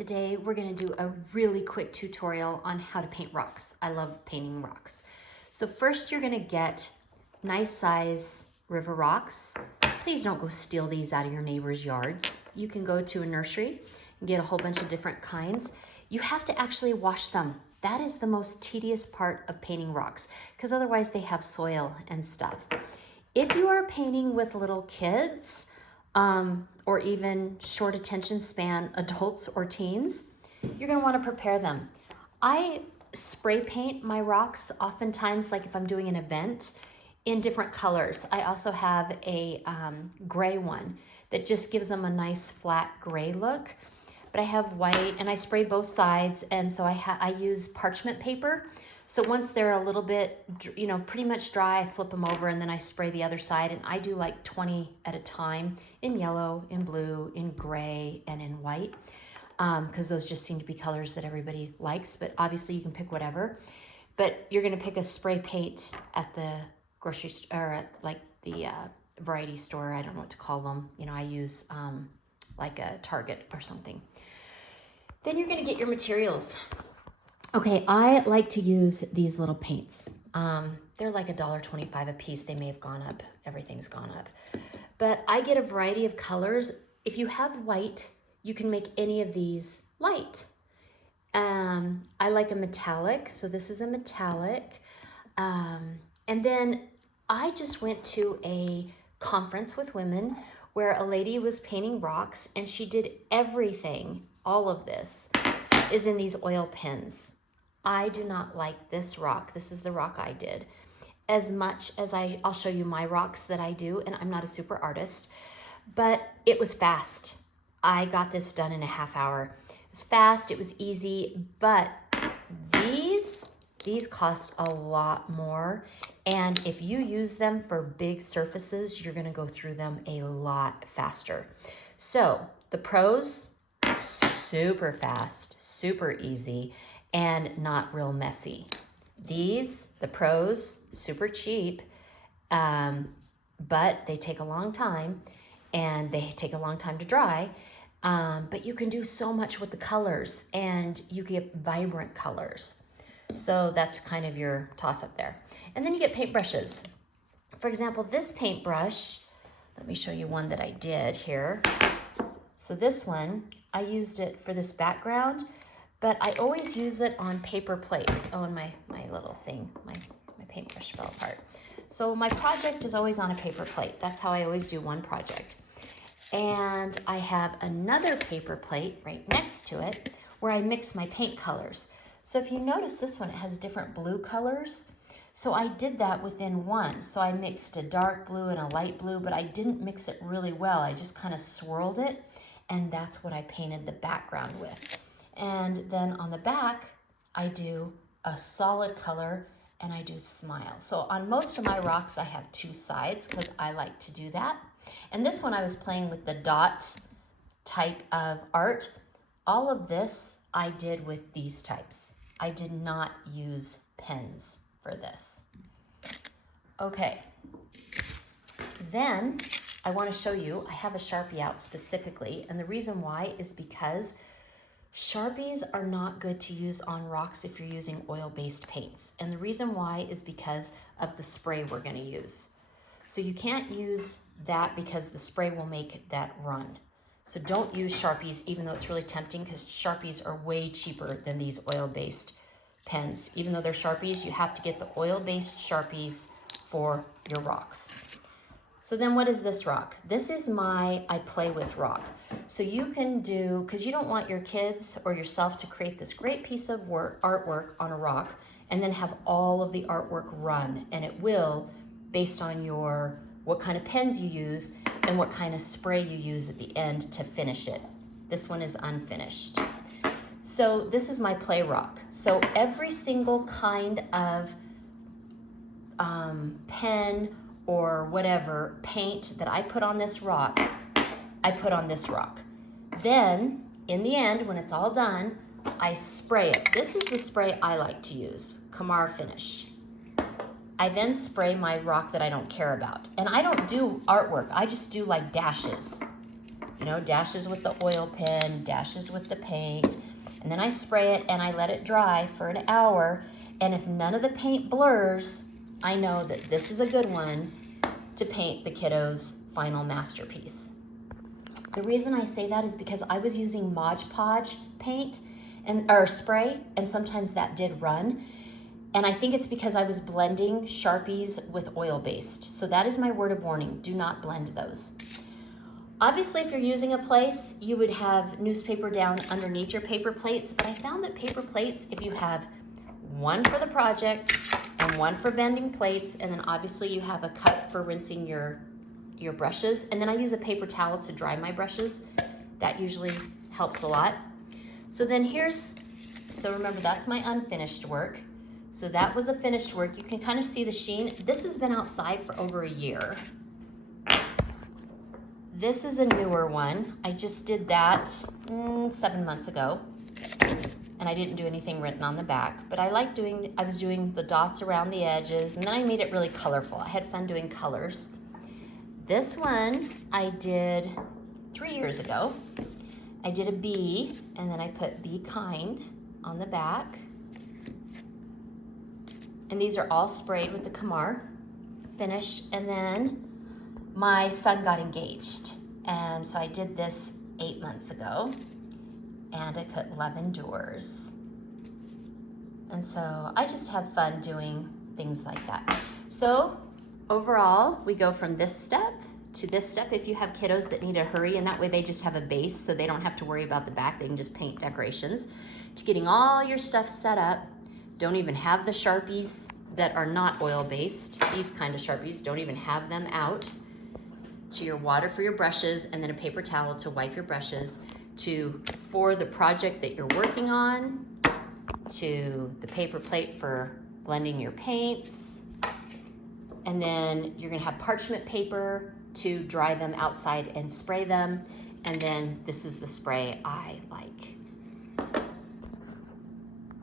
Today we're going to do a really quick tutorial on how to paint rocks. I love painting rocks. So first you're going to get nice size river rocks. Please don't go steal these out of your neighbor's yards. You can go to a nursery and get a whole bunch of different kinds. You have to actually wash them. That is the most tedious part of painting rocks because otherwise they have soil and stuff. If you are painting with little kids, or even short attention span adults or teens, you're going to want to prepare them. I spray paint my rocks oftentimes, like if I'm doing an event, in different colors. I also have a gray one that just gives them a nice flat gray look. But I have white and I spray both sides, and so I use parchment paper. So once they're a little bit, pretty much dry, I flip them over and then I spray the other side, and I do like 20 at a time in yellow, in blue, in gray, and in white, because those just seem to be colors that everybody likes, but obviously you can pick whatever. But you're gonna pick a spray paint at the grocery store, or at like the variety store, I don't know what to call them. I use like a Target or something. Then you're gonna get your materials. Okay, I like to use these little paints. They're like $1.25 a piece. They may have gone up. Everything's gone up. But I get a variety of colors. If you have white, you can make any of these light. I like a metallic, so this is a metallic. And then I just went to a conference with women where a lady was painting rocks, and she did everything. All of this is in these oil pens. I do not like this rock. This is the rock I did. As much as I'll show you my rocks that I do, and I'm not a super artist, but it was fast. I got this done in a half hour. It was fast, it was easy, but these cost a lot more. And if you use them for big surfaces, you're gonna go through them a lot faster. So the pros, super fast, super easy, and not real messy. These, the pros, super cheap, but they take a long time, and they take a long time to dry, but you can do so much with the colors, and you get vibrant colors. So that's kind of your toss-up there. And then you get paintbrushes. For example, this paintbrush, let me show you one that I did here. So this one, I used it for this background, but I always use it on paper plates. Oh, and my little thing, my paintbrush fell apart. So my project is always on a paper plate. That's how I always do one project. And I have another paper plate right next to it where I mix my paint colors. So if you notice this one, it has different blue colors. So I did that within one. So I mixed a dark blue and a light blue, but I didn't mix it really well. I just kind of swirled it, and that's what I painted the background with. And then on the back, I do a solid color, and I do smile. So on most of my rocks, I have two sides because I like to do that. And this one, I was playing with the dot type of art. All of this I did with these types. I did not use pens for this. Okay. Then I want to show you, I have a Sharpie out specifically, and the reason why is because Sharpies are not good to use on rocks if you're using oil-based paints. And the reason why is because of the spray we're going to use. So you can't use that because the spray will make that run. So don't use Sharpies, even though it's really tempting, because Sharpies are way cheaper than these oil-based pens. Even though they're Sharpies, you have to get the oil-based Sharpies for your rocks. So then what is this rock? This is my I play with rock. So you can do, because you don't want your kids or yourself to create this great piece of artwork on a rock and then have all of the artwork run, and it will, based on what kind of pens you use and what kind of spray you use at the end to finish it. This one is unfinished. So this is my play rock. So every single kind of pen or whatever paint that I put on this rock, I put on this rock. Then, in the end, when it's all done, I spray it. This is the spray I like to use, Kamar Finish. I then spray my rock that I don't care about. And I don't do artwork, I just do like dashes. You know, dashes with the oil pen, dashes with the paint, and then I spray it and I let it dry for an hour. And if none of the paint blurs, I know that this is a good one to paint the kiddo's final masterpiece. The reason I say that is because I was using Mod Podge paint or spray, and sometimes that did run. And I think it's because I was blending Sharpies with oil-based. So that is my word of warning. Do not blend those. Obviously, if you're using a place, you would have newspaper down underneath your paper plates. But I found that paper plates, if you have one for the project and one for bending plates, and then obviously you have a cup for rinsing your brushes, and then I use a paper towel to dry my brushes. That usually helps a lot. So then so remember, that's my unfinished work. So that was a finished work. You can kind of see the sheen. This has been outside for over a year. This is a newer one. I just did that 7 months ago. And I didn't do anything written on the back. But I was doing the dots around the edges, and then I made it really colorful. I had fun doing colors. This one I did 3 years ago. I did a bee, and then I put Be Kind on the back. And these are all sprayed with the Kamar finish. And then my son got engaged. And so I did this 8 months ago. And I put Lavin Doors. And so I just have fun doing things like that. So overall, we go from this step to this step if you have kiddos that need to hurry, and that way they just have a base so they don't have to worry about the back. They can just paint decorations. To getting all your stuff set up. Don't even have the Sharpies that are not oil-based. These kind of Sharpies, don't even have them out. To your water for your brushes, and then a paper towel to wipe your brushes. For the project that you're working on. To the paper plate for blending your paints. And then you're gonna have parchment paper to dry them outside and spray them. And then this is the spray I like.